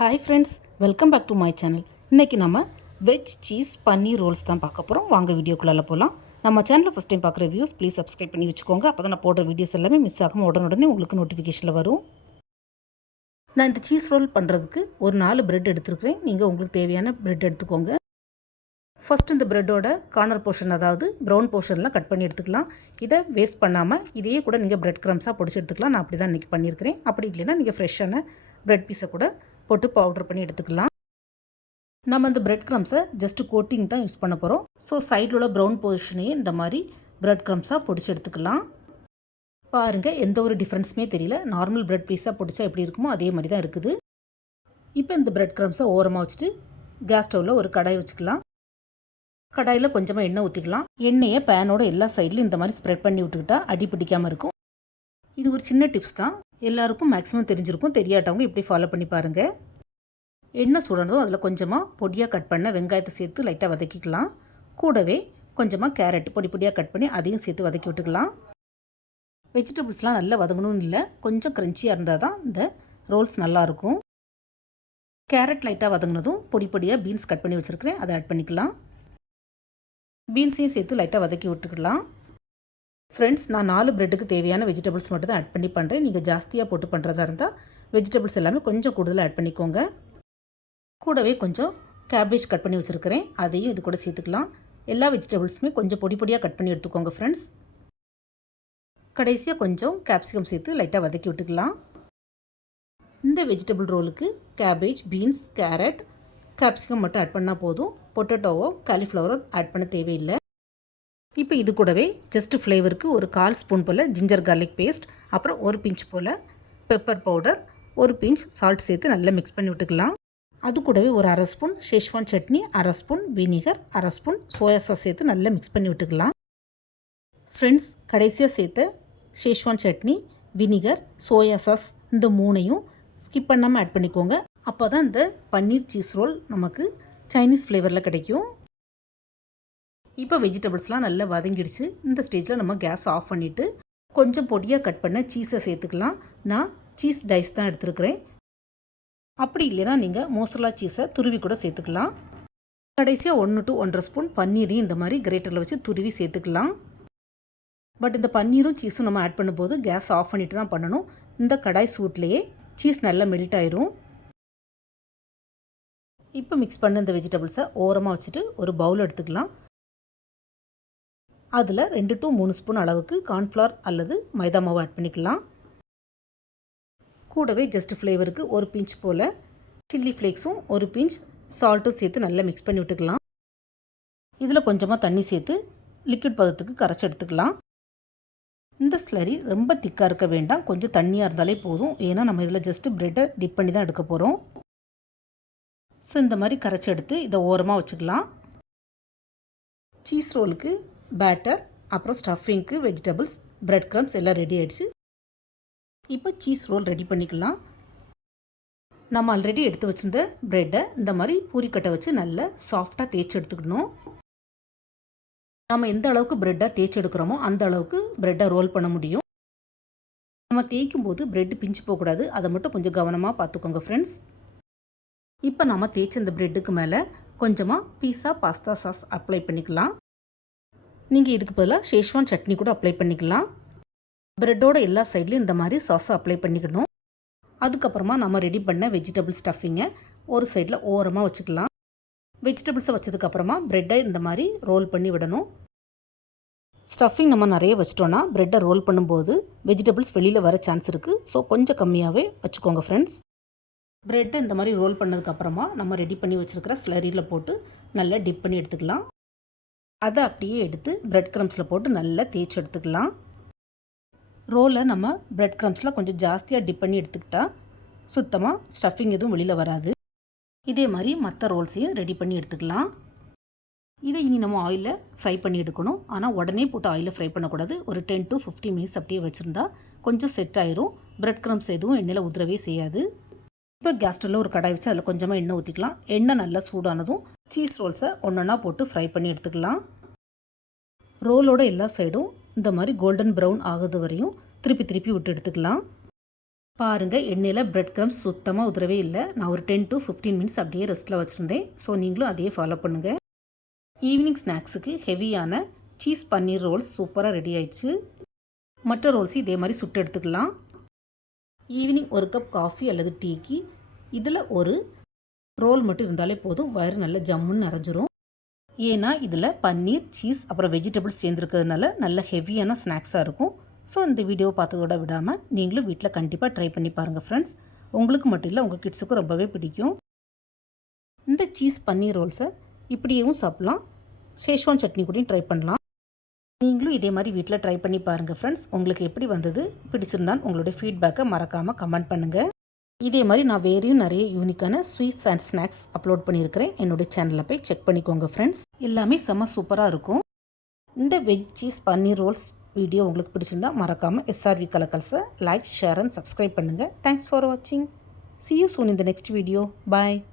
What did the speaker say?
Hi friends, welcome back to my channel. இன்றைக்கி நம்ம veg cheese paneer Rolle's தான் பார்க்க போகிறோம். வாங்க வீடியோக்குள்ளே போகலாம். நம்ம சேனலில் ஃபஸ்ட் டைம் பார்க்குற வியூஸ் ப்ளீஸ் சப்ஸ்கிரைப் பண்ணி வச்சுக்கோங்க. அப்போ தான் நான் போடுற வீடியோஸ் எல்லாமே மிஸ் ஆகாமல் உடனே உங்களுக்கு நோட்டிஃபிகேஷனில் வரும். நான் இந்த சீஸ் ரோல் பண்ணுறதுக்கு ஒரு 4 பிரெட் எடுத்துருக்கிறேன். நீங்கள் உங்களுக்கு தேவையான பிரெட் எடுத்துக்கோங்க. ஃபஸ்ட் இந்த ப்ரெட்டோட கார்னர் போர்ஷன், அதாவது ப்ரௌன் போர்ஷன்லாம் கட் பண்ணி எடுத்துக்கலாம். இதை வேஸ்ட் பண்ணாமல் இதையே கூட நீங்கள் பிரெட் க்ரம்ஸாக பொடிச்சு எடுத்துக்கலாம். நான் அப்படி தான் இன்றைக்கி பண்ணியிருக்கிறேன். அப்படி இல்லைன்னா நீங்கள் ஃப்ரெஷ்ஷான பிரெட் பீஸை கூட போட்டு பவுடர் பண்ணி எடுத்துக்கலாம். நம்ம இந்த பிரெட் க்ரம்ஸை ஜஸ்ட்டு கோட்டிங் தான் யூஸ் பண்ண போகிறோம். ஸோ சைடில் உள்ள ப்ரௌன் போர்ஷனையே இந்த மாதிரி பிரெட் க்ரம்ஸாக பொடிச்சு எடுத்துக்கலாம். பாருங்கள், எந்த ஒரு டிஃப்ரென்ஸுமே தெரியல. நார்மல் பிரெட் பீஸாக பொடிச்சா எப்படி இருக்குமோ அதே மாதிரி தான் இருக்குது. இப்போ இந்த பிரெட் க்ரம்ஸை ஓரமாக வச்சுட்டு கேஸ் ஸ்டவ்வில் ஒரு கடாய் வச்சுக்கலாம். கடாயில் கொஞ்சமாக எண்ணெய் ஊற்றிக்கலாம். எண்ணெயை பேனோட எல்லா சைட்லையும் இந்த மாதிரி ஸ்ப்ரெட் பண்ணி விட்டுக்கிட்டா அடி பிடிக்காமல் இருக்கும். இது ஒரு சின்ன டிப்ஸ் தான், எல்லாருக்கும் மேக்ஸிமம் தெரிஞ்சிருக்கும். தெரியாட்டவங்க இப்படி ஃபாலோ பண்ணி பாருங்கள். எண்ணெய் சுடனதும் அதில் கொஞ்சமாக பொடியாக கட் பண்ண வெங்காயத்தை சேர்த்து லைட்டாக வதக்கிக்கலாம். கூடவே கொஞ்சமாக கேரட் பொடியாக கட் பண்ணி அதையும் சேர்த்து வதக்கி விட்டுக்கலாம். வெஜிடபிள்ஸ்லாம் நல்லா வதங்கணும்னு இல்லை, கொஞ்சம் க்ரன்ச்சியாக இருந்தால் தான் இந்த ரோல்ஸ் நல்லாயிருக்கும். கேரட் லைட்டாக வதங்கினதும் பொடியாக பீன்ஸ் கட் பண்ணி வச்சுருக்கிறேன், அதை ஆட் பண்ணிக்கலாம். பீன்ஸையும் சேர்த்து லைட்டாக வதக்கி விட்டுக்கலாம். ஃப்ரெண்ட்ஸ், நான் 4 பிரெட்டுக்கு தேவையான வெஜிடபிள்ஸ் மட்டும் தான் ஆட் பண்ணி பண்ணுறேன். நீங்கள் ஜாஸ்தியாக போட்டு பண்ணுறதா இருந்தால் வெஜிடபிள்ஸ் எல்லாமே கொஞ்சம் கூடுதலாக ஆட் பண்ணிக்கோங்க. கூடவே கொஞ்சம் கேபேஜ் கட் பண்ணி வச்சுருக்கிறேன், அதையும் இது கூட சேர்த்துக்கலாம். எல்லா வெஜிடபிள்ஸுமே கொஞ்சம் பொடியாக கட் பண்ணி எடுத்துக்கோங்க ஃப்ரெண்ட்ஸ். கடைசியாக கொஞ்சம் கேப்சிகம் சேர்த்து லைட்டாக வதக்கி விட்டுக்கலாம். இந்த வெஜிடபிள் ரோலுக்கு கேபேஜ், பீன்ஸ், கேரட், கேப்சிகம் மட்டும் ஆட் பண்ணால் போதும். பொட்டேட்டோவோ காலிஃப்ளவரோ ஆட் பண்ண தேவையில்லை. இப்போ இது கூடவே ஜஸ்ட் ஃப்ளேவருக்கு ஒரு 1/4 ஸ்பூன் போல் ஜிஞ்சர் கார்லிக் பேஸ்ட், அப்புறம் ஒரு பிஞ்ச் போல் பெப்பர் பவுடர், ஒரு பிஞ்ச் சால்ட் சேர்த்து நல்லா மிக்ஸ் பண்ணி விட்டுக்கலாம். அது கூடவே ஒரு 1/2 spoon Schezwan chutney, 1/2 spoon vinegar, 1/2 spoon soya sauce சேர்த்து நல்லா மிக்ஸ் பண்ணி விட்டுக்கலாம். ஃப்ரெண்ட்ஸ், கடைசியாக சேர்த்த Schezwan chutney, vinegar, soya sauce இந்த 3ஐயும் ஸ்கிப் பண்ணாமல் ஆட் பண்ணிக்கோங்க. அப்போ தான் இந்த பன்னீர் சீஸ் ரோல் நமக்கு சைனீஸ் ஃப்ளேவரில் கிடைக்கும். இப்போ வெஜிடபிள்ஸ்லாம் நல்லா வதங்கிடுச்சு. இந்த ஸ்டேஜில் நம்ம கேஸ் ஆஃப் பண்ணிவிட்டு கொஞ்சம் பொடியாக கட் பண்ண சீஸை சேர்த்துக்கலாம். நான் சீஸ் டைஸ் தான் எடுத்துருக்கிறேன். அப்படி இல்லைனா நீங்கள் மோசரலா சீஸை துருவி கூட சேர்த்துக்கலாம். கடைசியாக 1 to 1.5 ஸ்பூன் பன்னீரையும் இந்த மாதிரி கிரேட்டரில் வச்சு துருவி சேர்த்துக்கலாம். பட் இந்த பன்னீரும் சீஸும் நம்ம ஆட் பண்ணும்போது கேஸ் ஆஃப் பண்ணிட்டு தான் பண்ணணும். இந்த கடாய் சூட்லேயே சீஸ் நல்லா மெல்ட் ஆயிரும். இப்போ மிக்ஸ் பண்ண இந்த வெஜிடபிள்ஸை ஓரமாக வச்சுட்டு ஒரு பவுல் எடுத்துக்கலாம். அதில் 2 to 3 ஸ்பூன் அளவுக்கு கார்ன்ஃப்ளவர் அல்லது மைதா மாவு ஆட் பண்ணிக்கலாம். கூடவே ஜஸ்ட் ஃப்ளேவருக்கு ஒரு பிஞ்ச் போல் சில்லி ஃப்ளேக்ஸும் ஒரு பிஞ்ச் சால்ட்டும் சேர்த்து நல்லா மிக்ஸ் பண்ணி விட்டுக்கலாம். இதில் கொஞ்சமாக தண்ணி சேர்த்து லிக்விட் பதத்துக்கு கரைச்சி எடுத்துக்கலாம். இந்த ஸ்லரி ரொம்ப திக்காக இருக்க வேண்டாம், கொஞ்சம் தண்ணியாக இருந்தாலே போதும். ஏன்னா நம்ம இதில் ஜஸ்ட்டு ப்ரெட்டை டிப் பண்ணி தான் எடுக்க போகிறோம். ஸோ இந்த மாதிரி கரைச்சி எடுத்து இதை ஓரமாக வச்சுக்கலாம். சீஸ் ரோலுக்கு பேட்டர், அப்புறம் ஸ்டஃபிங்க்கு வெஜிடபிள்ஸ், பிரெட் க்ரம்ஸ் எல்லாம் ரெடி ஆகிடுச்சு. இப்போ சீஸ் ரோல் ரெடி பண்ணிக்கலாம். நம்ம ஆல்ரெடி எடுத்து வச்சுருந்த ப்ரெட்டை இந்த மாதிரி பூரிக்கட்டை வச்சு நல்லா சாஃப்டாக தேய்ச்சி எடுத்துக்கணும். நம்ம எந்த அளவுக்கு ப்ரெட்டை தேய்ச்சி எடுக்கிறோமோ அந்த அளவுக்கு ப்ரெட்டை ரோல் பண்ண முடியும். நம்ம தேய்க்கும் போது ப்ரெட்டு பிஞ்சு போகக்கூடாது, அதை மட்டும் கொஞ்சம் கவனமாக பார்த்துக்கோங்க ஃப்ரெண்ட்ஸ். இப்போ நம்ம தேய்ச்ச இந்த ப்ரெட்டுக்கு மேலே கொஞ்சமாக பீஸா பாஸ்தா சாஸ் அப்ளை பண்ணிக்கலாம். நீங்கள் இதுக்கு பதிலாக ஷேஷ்வான் சட்னி கூட அப்ளை பண்ணிக்கலாம். ப்ரெட்டோட எல்லா சைட்லையும் இந்த மாதிரி சாஸை அப்ளை பண்ணிக்கணும். அதுக்கப்புறமா நம்ம ரெடி பண்ண வெஜிடபிள் ஸ்டஃபிங்கை ஒரு சைடில் ஓரமாக வச்சுக்கலாம். வெஜிடபிள்ஸை வச்சதுக்கப்புறமா ப்ரெட்டை இந்த மாதிரி ரோல் பண்ணி விடணும். ஸ்டஃபிங் நம்ம நிறைய வச்சிட்டோன்னா ப்ரெட்டை ரோல் பண்ணும்போது வெஜிடபிள்ஸ் வெளியில் வர சான்ஸ் இருக்குது. ஸோ கொஞ்சம் கம்மியாகவே வச்சுக்கோங்க ஃப்ரெண்ட்ஸ். ப்ரெட்டை இந்த மாதிரி ரோல் பண்ணதுக்கப்புறமா நம்ம ரெடி பண்ணி வச்சுருக்கிற ஸ்லரியில் போட்டு நல்லா டிப் பண்ணி எடுத்துக்கலாம். அதை அப்படியே எடுத்து பிரெட் க்ரம்ஸில் போட்டு நல்லா தேய்ச்சி எடுத்துக்கலாம். ரோலை நம்ம பிரெட் க்ரம்ஸில் கொஞ்சம் ஜாஸ்தியாக டிப் பண்ணி எடுத்துக்கிட்டால் சுத்தமாக ஸ்டஃபிங் எதுவும் வெளியில் வராது. இதே மாதிரி மற்ற ரோல்ஸையும் ரெடி பண்ணி எடுத்துக்கலாம். இதை இனி நம்ம ஆயிலில் ஃப்ரை பண்ணி எடுக்கணும். ஆனால் உடனே போட்டு ஆயிலில் ஃப்ரை பண்ணக்கூடாது. ஒரு 10 to 15 மினிட்ஸ் அப்படியே வச்சுருந்தா கொஞ்சம் செட் ஆயிரும். பிரெட் க்ரம்ஸ் எதுவும் எண்ணெயில் உதிரவே செய்யாது. இப்போ கேஸ் ஸ்டவ்வில் ஒரு கடாய் வச்சு அதில் கொஞ்சமாக எண்ணெய் ஊற்றிக்கலாம். எண்ணெய் நல்லா சூடானதும் சீஸ் ரோல்ஸை ஒன்றா போட்டு ஃப்ரை பண்ணி எடுத்துக்கலாம். ரோலோட எல்லா சைடும் இந்த மாதிரி கோல்டன் ப்ரௌன் ஆகுது வரையும் திருப்பி விட்டு எடுத்துக்கலாம். பாருங்கள், எண்ணெயில் பிரெட் க்ரம்ஸ் சுத்தமாக உதறவே இல்லை. நான் ஒரு 10 to 15 மினிட்ஸ் அப்படியே ரெஸ்ட்டில் வச்சுருந்தேன். ஸோ நீங்களும் அதையே ஃபாலோ பண்ணுங்கள். ஈவினிங் ஸ்நாக்ஸுக்கு ஹெவியான சீஸ் பன்னீர் ரோல்ஸ் சூப்பராக ரெடி ஆயிடுச்சு. மற்ற ரோல்ஸு இதே மாதிரி சுட்டு எடுத்துக்கலாம். ஈவினிங் ஒரு கப் காஃபி அல்லது டீக்கு இதில் ஒரு ரோல் மட்டும் இருந்தாலே போதும், வயிறு நல்ல ஜம்முன்னு நிறைஞ்சிரும். ஏன்னா இதில் பன்னீர், சீஸ் அப்புறம் வெஜிடபிள்ஸ் சேர்ந்துருக்கிறதுனால நல்ல ஹெவியான ஸ்நாக்ஸாக இருக்கும். ஸோ இந்த வீடியோவை பார்த்ததோட விடாமல் நீங்களும் வீட்டில் கண்டிப்பாக ட்ரை பண்ணி பாருங்கள் ஃப்ரெண்ட்ஸ். உங்களுக்கு மட்டும் இல்லை, உங்கள் கிட்ஸுக்கும் ரொம்பவே பிடிக்கும். இந்த சீஸ் பன்னீர் ரோல்ஸை இப்படியும் சாப்பிட்லாம், ஷேஷ்வான் சட்னி கூடயும் ட்ரை பண்ணலாம். நீங்களும் இதே மாதிரி வீட்டில் ட்ரை பண்ணி பாருங்கள் ஃப்ரெண்ட்ஸ். உங்களுக்கு எப்படி வந்தது, பிடிச்சிருந்தான்னு உங்களுடைய ஃபீட்பேக்கை மறக்காமல் கமெண்ட் பண்ணுங்கள். இதே மாதிரி நான் வேறையும் நிறைய யூனிக்கான ஸ்வீட்ஸ் அண்ட் ஸ்நாக்ஸ் அப்லோட் பண்ணியிருக்கிறேன். என்னுடைய சேனலில் போய் செக் பண்ணிக்கோங்க ஃப்ரெண்ட்ஸ். எல்லாமே செம்ம சூப்பராக இருக்கும். இந்த veg cheese paneer rolls video உங்களுக்கு பிடிச்சிருந்தா மறக்காமல் SRV கலக்கல்ஸை லைக், ஷேர் அண்ட் சப்ஸ்கிரைப் பண்ணுங்கள். தேங்க்ஸ் ஃபார் வாட்சிங். See you soon in the next video. Bye.